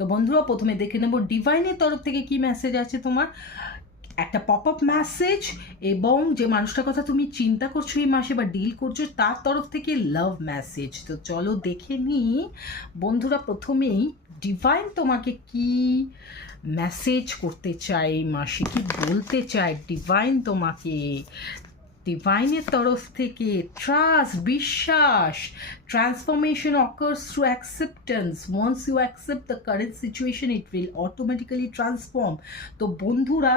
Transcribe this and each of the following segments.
তো বন্ধুরা প্রথমে দেখে নেব ডিভাইনের তরফ থেকে কি মেসেজ আছে তোমার। একটা পপ আপ মেসেজ এবং যে মানুষটার কথা তুমি চিন্তা করছো এই মাসে বা ডিল করছো তার তরফ থেকে লাভ মেসেজ। তো চলো দেখে নিই বন্ধুরা, প্রথমেই ডিভাইন তোমাকে কি মেসেজ করতে চায় এই মাসে, কি বলতে চায় ডিভাইন তোমাকে। ডিভাইনের তরফ থেকে ট্রাস্ট, বিশ্বাস, transformation occurs through acceptance. Once you accept the current situation, it will automatically transform. তো বন্ধুরা,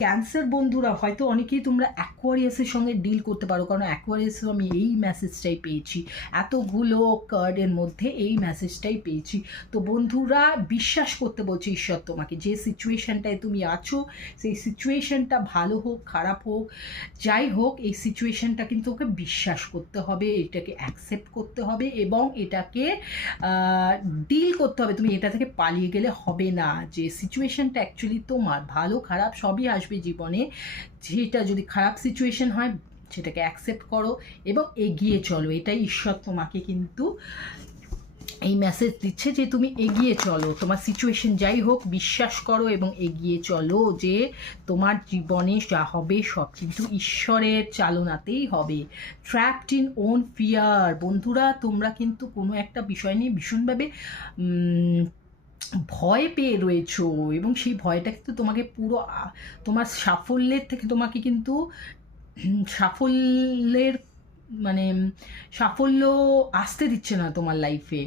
ক্যান্সার বন্ধুরা, হয়তো অনেকেই তোমরা অ্যাকোয়ারিয়াসের সঙ্গে ডিল করতে পারো, কারণ অ্যাকোয়ারিয়াসে আমি এই মেসেজটাই পেয়েছি, এতগুলো কার্ডের মধ্যে এই মেসেজটাই পেয়েছি। তো বন্ধুরা, বিশ্বাস করতে বলছে ঈশ্বর তোমাকে, যে সিচুয়েশানটায় তুমি আছো সেই সিচুয়েশানটা ভালো হোক খারাপ হোক যাই হোক, এই সিচুয়েশানটা কিন্তু ওকে বিশ্বাস করতে হবে, এটাকে অ্যাকসেপ্ট করতে হবে এবং এটাকে ডিল করতে হবে। তুমি এটা থেকে পালিয়ে গেলে হবে না, যে সিচুয়েশানটা অ্যাকচুয়ালি তোমার, ভালো খারাপ সবই আসবে জীবনে। যেটা যদি খারাপ সিচুয়েশান হয় সেটাকে অ্যাকসেপ্ট করো এবং এগিয়ে চলো। এটাই ঈশ্বর তোমাকে কিন্তু এই মেসেজ দিচ্ছে, যে তুমি এগিয়ে চলো, তোমার সিচুয়েশন যাই হোক বিশ্বাস করো এবং এগিয়ে চলো, যে তোমার জীবনে যা হবে সব কিন্তু ঈশ্বরের চালনাতেই হবে। ট্র্যাপড ইন ওন ফিয়ার, বন্ধুরা তোমরা কিন্তু কোনো একটা বিষয় নিয়ে ভীষণভাবে ভয় পেয়ে রয়েছো এবং সেই ভয়টা কিন্তু তোমাকে পুরো তোমার সাফল্যের থেকে তোমাকে কিন্তু সাফল্যের মানে সাফল্য আসতে দিচ্ছে না তোমার লাইফে,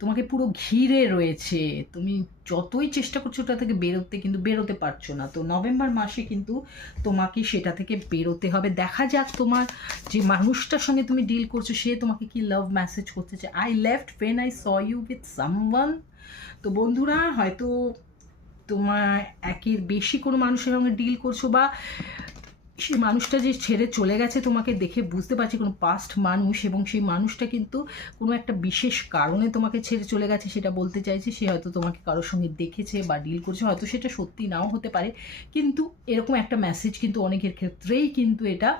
তোমাকে পুরো ঘিরে রয়েছে। তুমি যতই চেষ্টা করছো ওটা থেকে বেরোতে, কিন্তু বেরোতে পারছো না। তো নভেম্বর মাসে কিন্তু তোমাকে সেটা থেকে বেরোতে হবে। দেখা যাক তোমার যে মানুষটার সঙ্গে তুমি ডিল করছো সে তোমাকে কি লাভ মেসেজ করতে চায়। I left when I saw you with someone. তো বন্ধুরা, হয়তো তোমার একের বেশি কোনো মানুষের সঙ্গে ডিল করছো, বা সেই মানুষটা যে ছেড়ে চলে গেছে তোমাকে দেখে বুঝতে পারছি কোনো পাস্ট মানুষ, এবং সেই মানুষটা কিন্তু কোনো একটা বিশেষ কারণে তোমাকে ছেড়ে চলে গেছে সেটা বলতে চাইছি। সে হয়তো তোমাকে কারোর সঙ্গে দেখেছে বা ডিল করছে, হয়তো সেটা সত্যি নাও হতে পারে, কিন্তু এরকম একটা মেসেজ কিন্তু অনেকের ক্ষেত্রেই কিন্তু এটা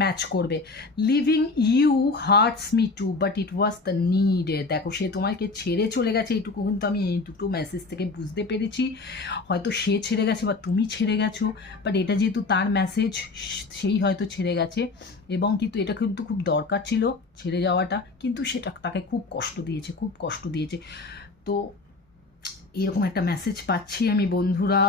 ম্যাচ করবে। Leaving you hurts me too but it was the need. দেখো সে তোমাকে ছেড়ে চলে গেছে, এইটুকু কিন্তু আমি এই দুটো মেসেজ থেকে বুঝতে পেরেছি। হয়তো সে ছেড়ে গেছে বা তুমি ছেড়ে গেছো, বাট এটা যেহেতু তার মেসেজ, সেই হয়তো ছেড়ে গেছে এবং কিন্তু এটা কিন্তু খুব দরকার ছিল ছেড়ে যাওয়াটা, কিন্তু সেটা তাকে খুব কষ্ট দিয়েছে, খুব কষ্ট দিয়েছে। তো এরকম একটা মেসেজ পাচ্ছি আমি বন্ধুরা।